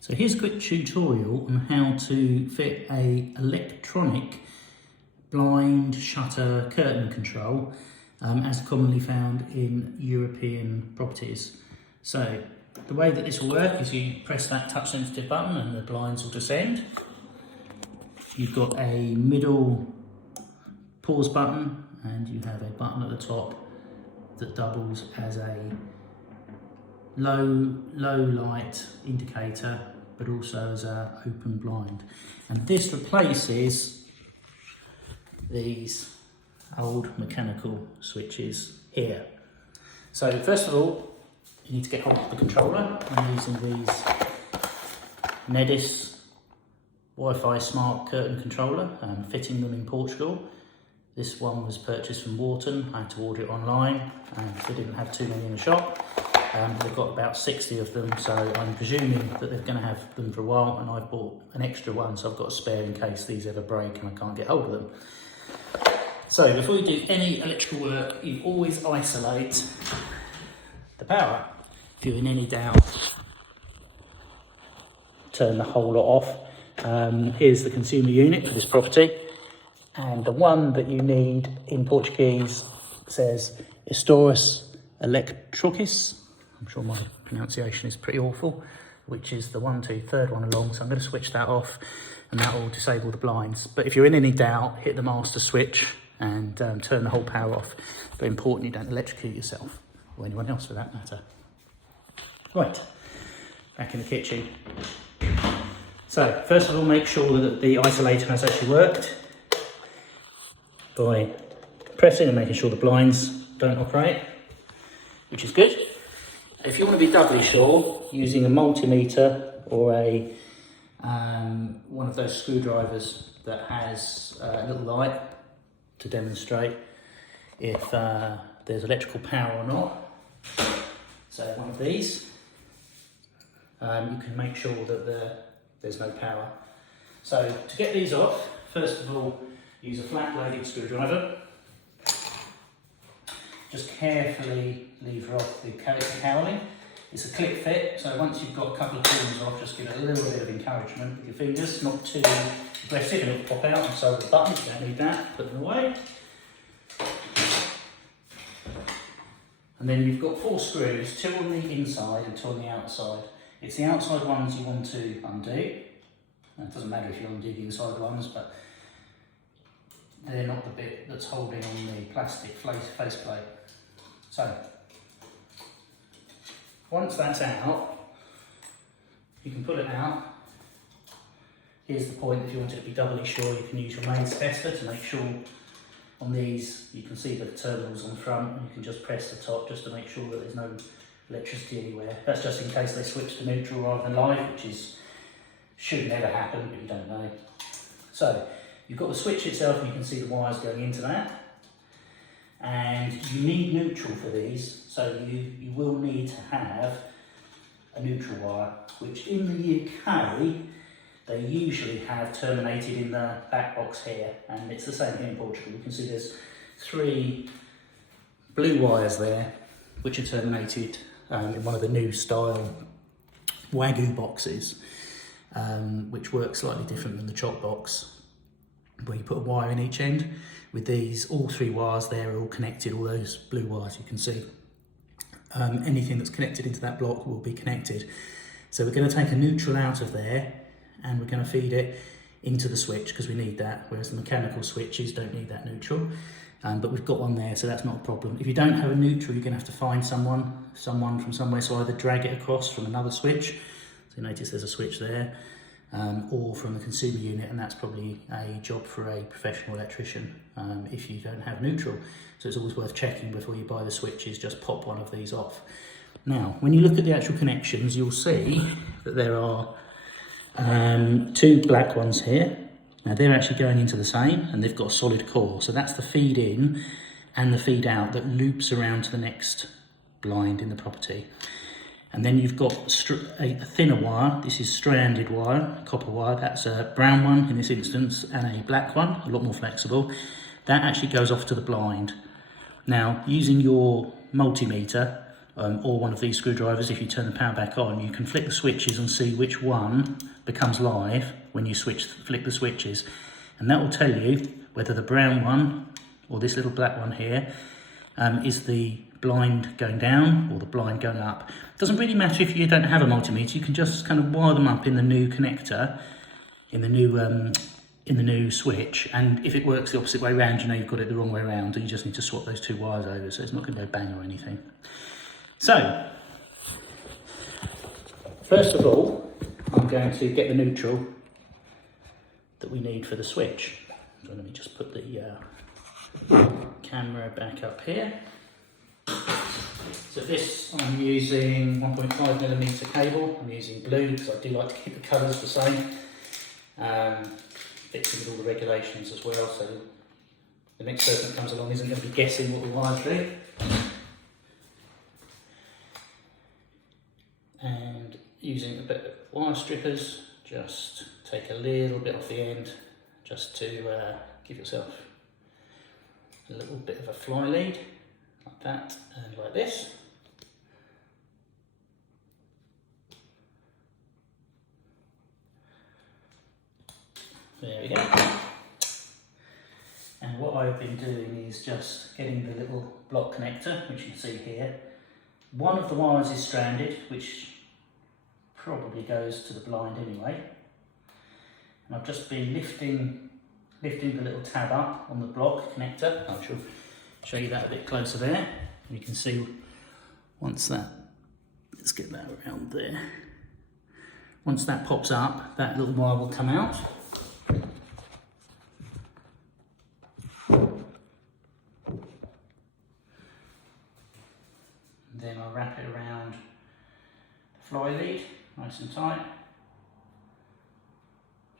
So here's a quick tutorial on how to fit a electronic blind shutter curtain control as commonly found in European properties. So the way that this will work is you press that touch sensitive button and the blinds will descend. You've got a middle pause button and you have a button at the top that doubles as a low light indicator, but also as a open blind. And this replaces these old mechanical switches here. So first of all, you need to get hold of the controller. I'm using these Nedis Wi-Fi smart curtain controller. I'm fitting them in Portugal. This one was purchased from Wharton. I had to order it online and they didn't have too many in the shop. They've got about 60 of them, so I'm presuming that they're going to have them for a while, and I've bought an extra one, so I've got a spare in case these ever break and I can't get hold of them. So before you do any electrical work, you always isolate the power. If you're in any doubt, turn the whole lot off. Here's the consumer unit for this property, and the one that you need in Portuguese says Estouros Electroques. I'm sure my pronunciation is pretty awful, which is the third one along. So I'm going to switch that off and that will disable the blinds. But if you're in any doubt, hit the master switch and turn the whole power off. But important you don't electrocute yourself or anyone else for that matter. Right, back in the kitchen. So first of all, make sure that the isolator has actually worked by pressing and making sure the blinds don't operate, which is good. If you want to be doubly sure, using a multimeter or a one of those screwdrivers that has a little light to demonstrate if there's electrical power or not. So one of these, you can make sure that there's no power. So to get these off, first of all, use a flat bladed screwdriver. Just carefully lever off the cowling. It's a clip fit, so once you've got a couple of corners off, just give it a little bit of encouragement with your fingers, not too aggressive, and it'll pop out. And so the buttons, you don't need that, put them away. And then you've got 4 screws, 2 on the inside and 2 on the outside. It's the outside ones you want to undo. And it doesn't matter if you undo the inside ones, but they're not the bit that's holding on the plastic faceplate. So, once that's out, you can pull it out. Here's the point: if you want it to be doubly sure, you can use your mains tester to make sure on these you can see the terminals on the front, and you can just press the top just to make sure that there's no electricity anywhere. That's just in case they switch to neutral rather than live, which should never happen, but you don't know. So, you've got the switch itself and you can see the wires going into that. And you need neutral for these, so you will need to have a neutral wire, which in the UK, they usually have terminated in the back box here, and it's the same here in Portugal. You can see there's 3 blue wires there, which are terminated in one of the new style Wagyu boxes, which works slightly different than the chop box, where you put a wire in each end. With these, all 3 wires there are all connected, all those blue wires you can see. Anything that's connected into that block will be connected. So we're going to take a neutral out of there and we're going to feed it into the switch because we need that, whereas the mechanical switches don't need that neutral. But we've got one there, so that's not a problem. If you don't have a neutral, you're going to have to find someone from somewhere, so either drag it across from another switch. So you notice there's a switch there. Or from the consumer unit, and that's probably a job for a professional electrician if you don't have neutral. So it's always worth checking before you buy the switches, just pop one of these off. Now, when you look at the actual connections, you'll see that there are 2 black ones here. Now they're actually going into the same, and they've got a solid core. So that's the feed in and the feed out that loops around to the next blind in the property. And then you've got a thinner wire. This is stranded wire, copper wire. That's a brown one in this instance, and a black one, a lot more flexible. That actually goes off to the blind. Now, using your multimeter, or one of these screwdrivers, if you turn the power back on, you can flick the switches and see which one becomes live when you flick the switches. And that will tell you whether the brown one or this little black one here is the blind going down or the blind going up. It doesn't really matter if you don't have a multimeter, you can just kind of wire them up in the new connector, in the new switch, and if it works the opposite way around, you know you've got it the wrong way around, and you just need to swap those two wires over, so it's not going to go bang or anything. So, first of all, I'm going to get the neutral that we need for the switch. So let me just put the camera back up here. So this, I'm using 1.5mm cable. I'm using blue because I do like to keep the colours the same. Fits with all the regulations as well, so the next person that comes along isn't going to be guessing what the wires do. And using a bit of wire strippers, just take a little bit off the end, just to give yourself a little bit of a fly lead, like that and like this. There we go. And what I've been doing is just getting the little block connector, which you can see here. One of the wires is stranded, which probably goes to the blind anyway. And I've just been lifting the little tab up on the block connector. I shall show you that a bit closer there. You can see once that, let's get that around there. Once that pops up, that little wire will come out. Then I'll wrap it around the fly lead, nice and tight.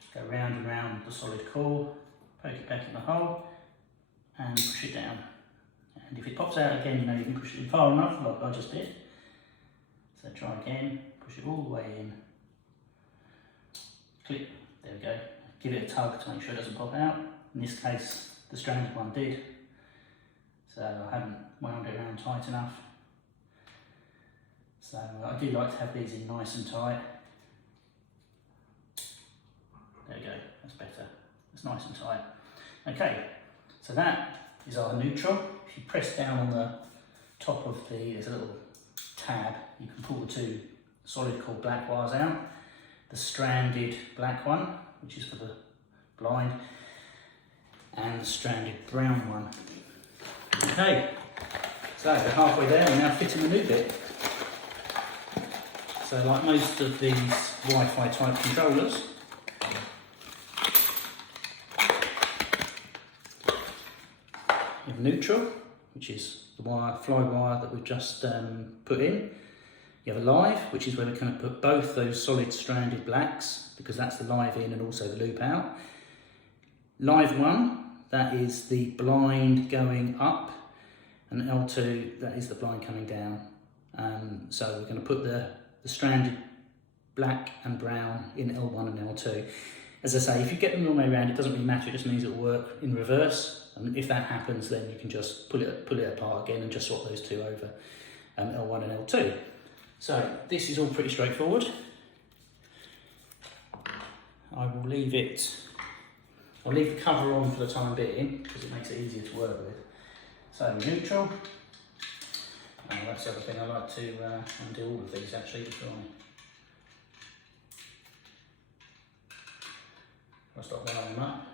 Just go round and round the solid core, poke it back in the hole and push it down. And if it pops out again, you know you can push it in far enough, like I just did. So try again, push it all the way in. Click, there we go. Give it a tug to make sure it doesn't pop out. In this case, the stranded one did. So I haven't wound it around tight enough. So I do like to have these in nice and tight. There we go, that's better. It's nice and tight. Okay, so that is our neutral. If you press down on the top of there's a little tab, you can pull the two solid core black wires out. The stranded black one, which is for the blind, and the stranded brown one. Okay, so we're halfway there, we're now fitting the new bit. So like most of these Wi-Fi type controllers, you have neutral, which is the fly wire that we've just put in. You have a live, which is where we're going to put both those solid stranded blacks, because that's the live in and also the loop out. Live 1, that is the blind going up, and L2, that is the blind coming down. So we're going to put the stranded black and brown in L1 and L2. As I say, if you get them the wrong way around, it doesn't really matter, it just means it will work in reverse. And if that happens, then you can just pull it apart again and just swap those two over, L1 and L2. So this is all pretty straightforward. I'll leave the cover on for the time being because it makes it easier to work with. So neutral. That's the other thing I like to undo all of these actually before I start wiring them up.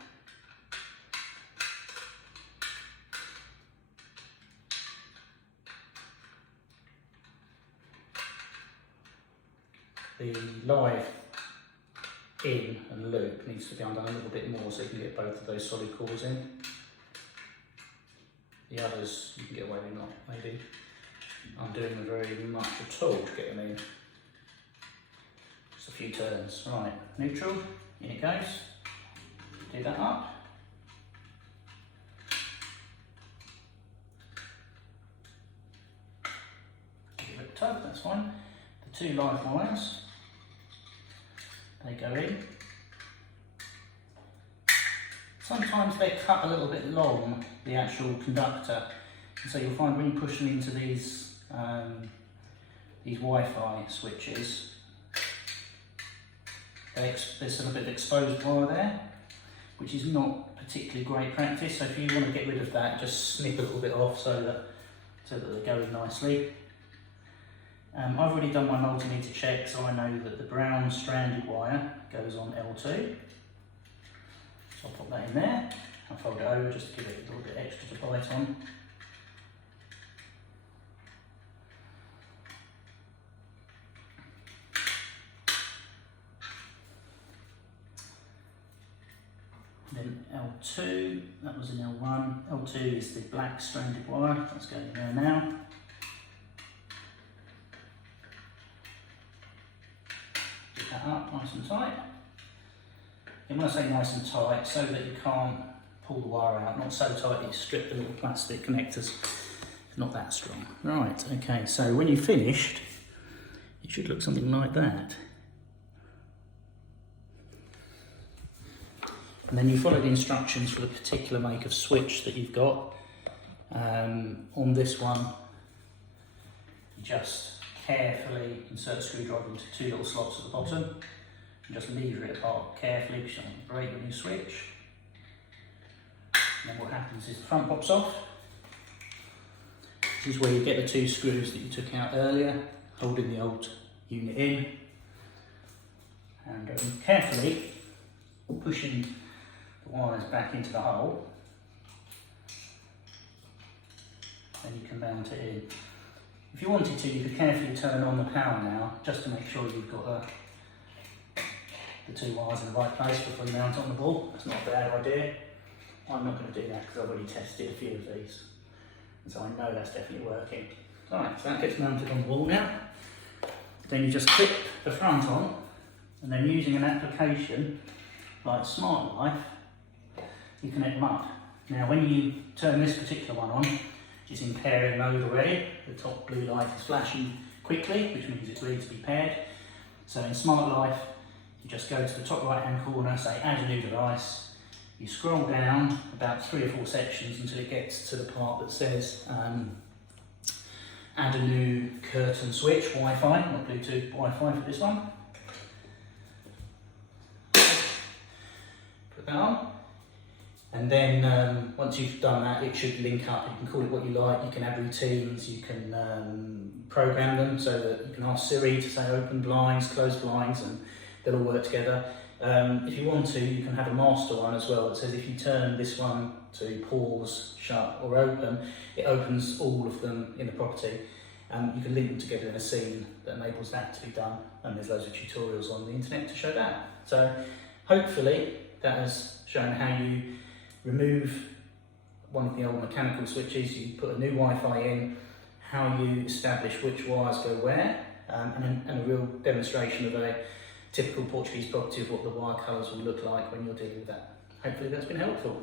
The live in and loop needs to be undone a little bit more so you can get both of those solid cores in. The others you can get away with not maybe undoing them very much at all to get them in. Just a few turns. Right, neutral, in it goes. Do that up. Give it a tug, that's fine. The two live wires, they go in. Sometimes they cut a little bit long, the actual conductor, and so you'll find when you push them into these these Wi-Fi switches, there's a bit of exposed wire there, which is not particularly great practice. So if you want to get rid of that, just snip a little bit off so that they're going nicely. I've already done my multimeter check, so I know that the brown stranded wire goes on L2. So I'll pop that in there. I'll fold it over just to give it a little bit extra to bite on. Then L2, that was in L1. L2 is the black stranded wire, that's going in there now. Get that up nice and tight. And when I say nice and tight, so that you can't pull the wire out, not so tight that you strip the little plastic connectors, not that strong. Right, okay, so when you've finished, it should look something like that. And then you follow the instructions for the particular make of switch that you've got. On this one, you just carefully insert a screwdriver into two little slots at the bottom and just lever it apart carefully because you don't want to break when you switch. And then what happens is the front pops off. This is where you get the two screws that you took out earlier, holding the old unit in, and carefully pushing the wires back into the hole, then you can mount it in. If you wanted to, you could carefully turn on the power now, just to make sure you've got the two wires in the right place before you mount it on the ball. That's not a bad idea. I'm not going to do that because I've already tested a few of these, and so I know that's definitely working. Alright, so that gets mounted on the wall now. Then you just clip the front on, and then using an application like Smart Life, you connect them up. Now when you turn this particular one on, it's in pairing mode already. The top blue light is flashing quickly, which means it's ready to be paired. So in Smart Life, you just go to the top right hand corner, say add a new device. You scroll down about 3 or 4 sections until it gets to the part that says add a new curtain switch, Wi-Fi, not Bluetooth, Wi-Fi for this one. Put that on. And then once you've done that, it should link up. You can call it what you like. You can add routines. You can program them so that you can ask Siri to say open blinds, close blinds, and they'll all work together. If you want to, you can have a master one as well that says if you turn this one to pause, shut, or open, it opens all of them in the property. You can link them together in a scene that enables that to be done. And there's loads of tutorials on the internet to show that. So hopefully that has shown how you remove one of the old mechanical switches, you put a new Wi-Fi in, how you establish which wires go where, and a real demonstration of a typical Portuguese property of what the wire colours will look like when you're dealing with that. Hopefully that's been helpful.